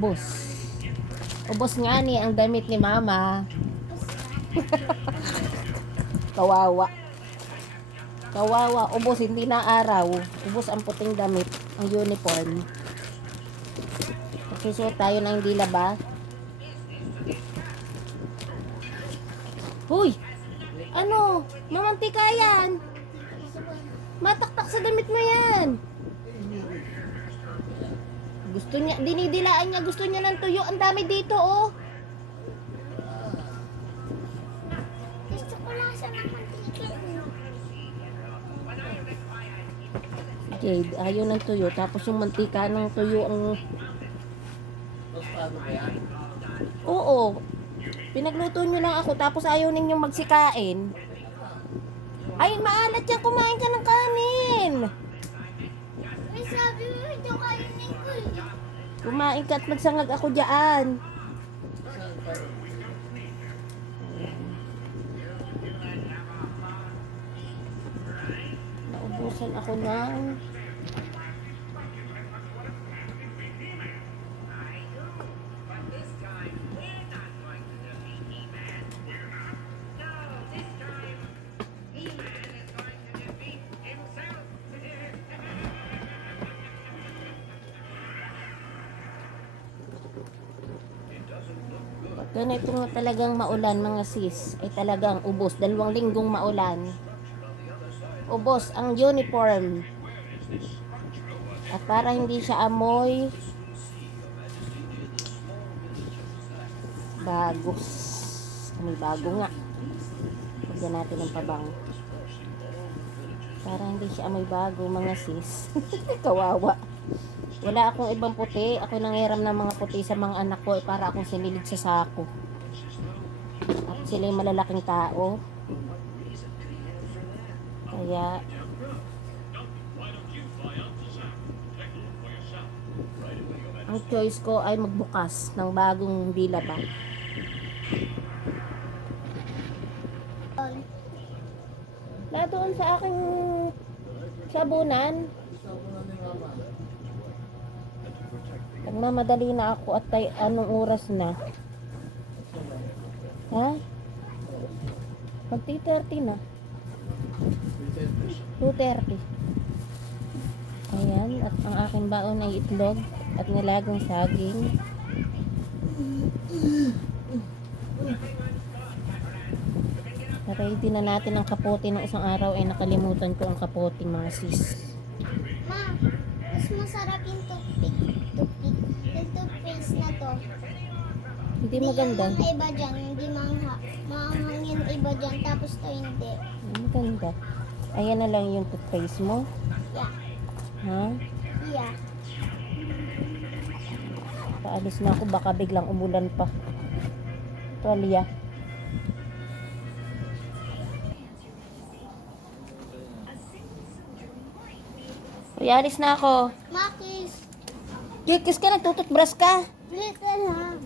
ubos. Ubos nga ni ang damit ni mama. Kawawa. Kawawa, ubos, hindi na araw. Ubos ang puting damit, ang uniform. Susuot tayo na hindi laba. Huy! Ano? Mamantika yan! Mataktak sa damit mo yan! Gusto niya, dinidilaan niya, gusto niya ng tuyo. Ang dami dito, oh! Gusto ko lang sa mantika. Jade, ayaw ng tuyo. Tapos yung mantika ng tuyo ang... Oo. Pinagluto nyo lang ako. Tapos ayaw ninyong magsikain. Ay, maalat yan. Kumain ka ng kanin. May sabi mo ito kainin ko eh. Kumain ka at magsangag ako dyan. Naubusan ako ng... Ganito nga talagang maulan mga sis. Ay talagang ubos. 2 linggong maulan. Ubos ang uniform. At para hindi siya amoy bagos. Amoy bago nga. Lagyan natin ng pabango. Para hindi siya amoy bago mga sis. Kawawa. Wala akong ibang puti. Ako nangiram ng mga puti sa mga anak ko para akong sinilig sa sako. At sila yung malalaking tao. Kaya ang choice ko ay magbukas ng bagong dilaba. Na doon sa aking sabunan. Nagmamadali na ako at anong oras na? Ha? Mag-3:30 na. 2:30. Ayan, at ang aking baon ay itlog at nilagang saging. Ready na natin ang kapote ng isang araw ay nakalimutan ko ang kapote mga sis. Ma, mas masarap yung toothpick. Yung toothpaste na to. Hindi maganda. Yung mga iba dyan, hindi maanghang yung iba dyan, tapos to hindi. Maganda. Ayan na lang yung toothpaste mo. Yeah. Ha? Yeah. Paalis na ako, baka biglang umulan pa. Tuwalya. Uy, alis na ako. Makis, Kikis ka, nagtututbrush ka. dito lang.